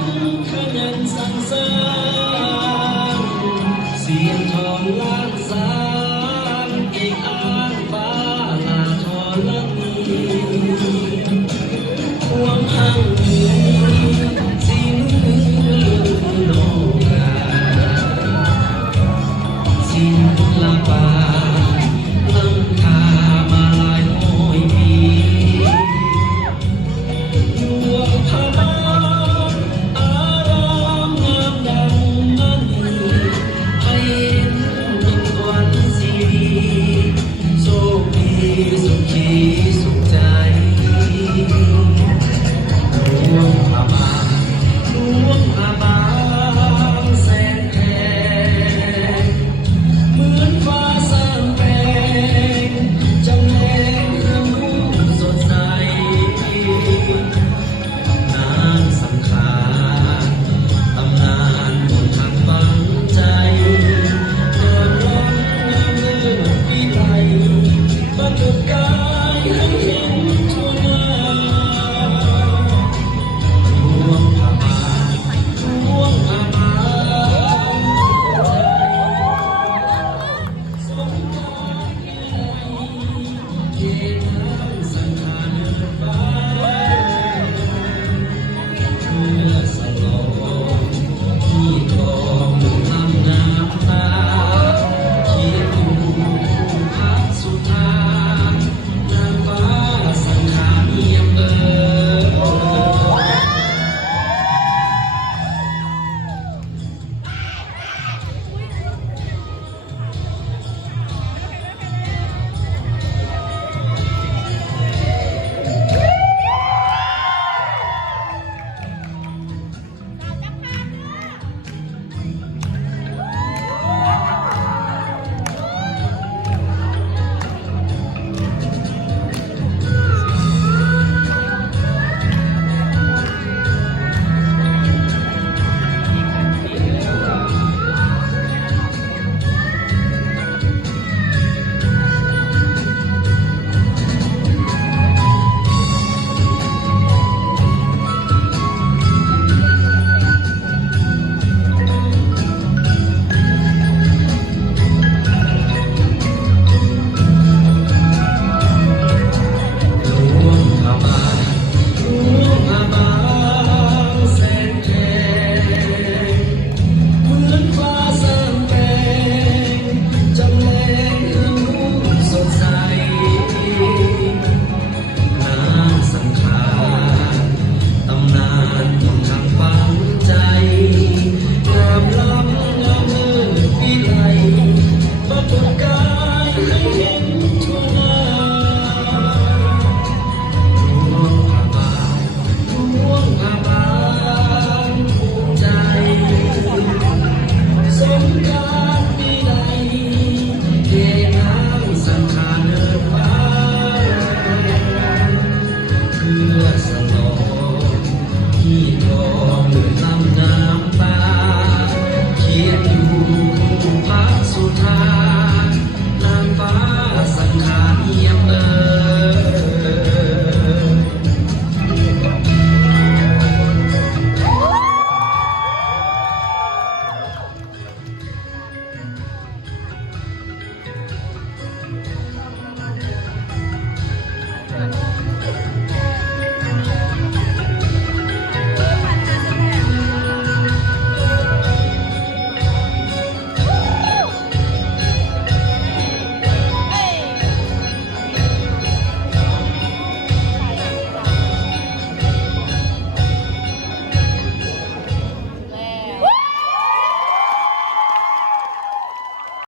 งขยันสรรสร้างเสียงทองล้านสางเอกอ้างฟ้าลาทอลันห่วงหังสิงโลกาสิงลาปาลังคามาลายโอยปีดวงพระบานอารามงามดังมันให้เห็นยิ่งกว่าสีโชคดีสุขีสุขใจดวงพระบานดวงพระบานแสนแพงเหมือนฟ้าสร้างแปลงจำแรงเรื่องรุ่งสดใสนางสังขารตำนานบนทางฝังใจงามล้ำงามเลิศปีไลประจุกายให้เห็นทั่วหน้าดวงพระบานดวงพระบานสมการปีไลเกณฑ์นางสังขารเลิศฟ้า เพื่อสโลมที่กองลำน้ำตาเขียนอยู่พักสุธานางฟ้าสังขารเงียบ